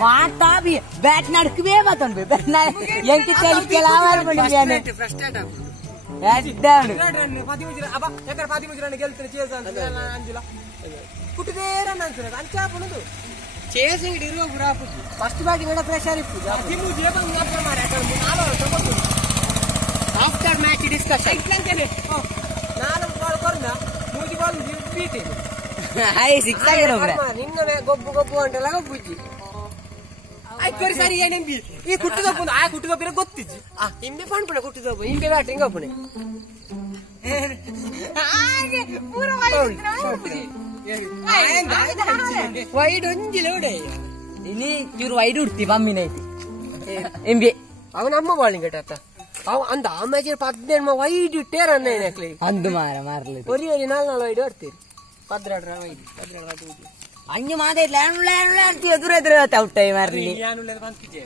Mata bi bat nadkve matan be bat na yang kita kelawar bunyian. Ada. Pati mujira apa? Ekar pati mujira geltene chesan Anjula. Kuttidera nansura ancha punudu. Chasing idiru pura puji. First batting eda pressure ippu. Adi mujira bang ngapra mara ekar naalo tokotu. After match discussion. Itlantene. Naalo ball korna muji ball beat. Hai six agero bra. Ninna gobbu antalaga puji. Aikari sari ಏನೆಂಬಿ ಈ ಕುಟ್ಟಿದಪ್ಪು ಆ ಕುಟ್ಟಿದಪ್ಪಿರ ಗೊತ್ತಿಜ್ಜಿ ಹಿಂದೆ ಪಣ್ಪುಣ ಕುಟ್ಟಿದಪ್ಪು ಹಿಂದೆ batting ಅಪ್ಪನೆ wide ಒಂಜಿಲ ಉಡೆ ini curu wide urti pammine MB ಅವನ ಅಮ್ಮ ಬಾಲಿಂಗ್ ಕಟ್ಟ ಅವ ಅಂದ ಆ ಮ್ಯಾಚ್ 17 ವೈಡ್ ಇಟ್ಟೇರ ಅನ್ನೇನಕ್ಲಿ ಅಂದು ಮಾರಲಿ ಒರಿ 4 ವೈಡ್ ಹೊಡ್ತೀರಿ 16 wide Anju mate lan tu edur out time ಮಾರ್ಲಿ ಯಾನುಲ್ಲ ಬಂತಿಜೆ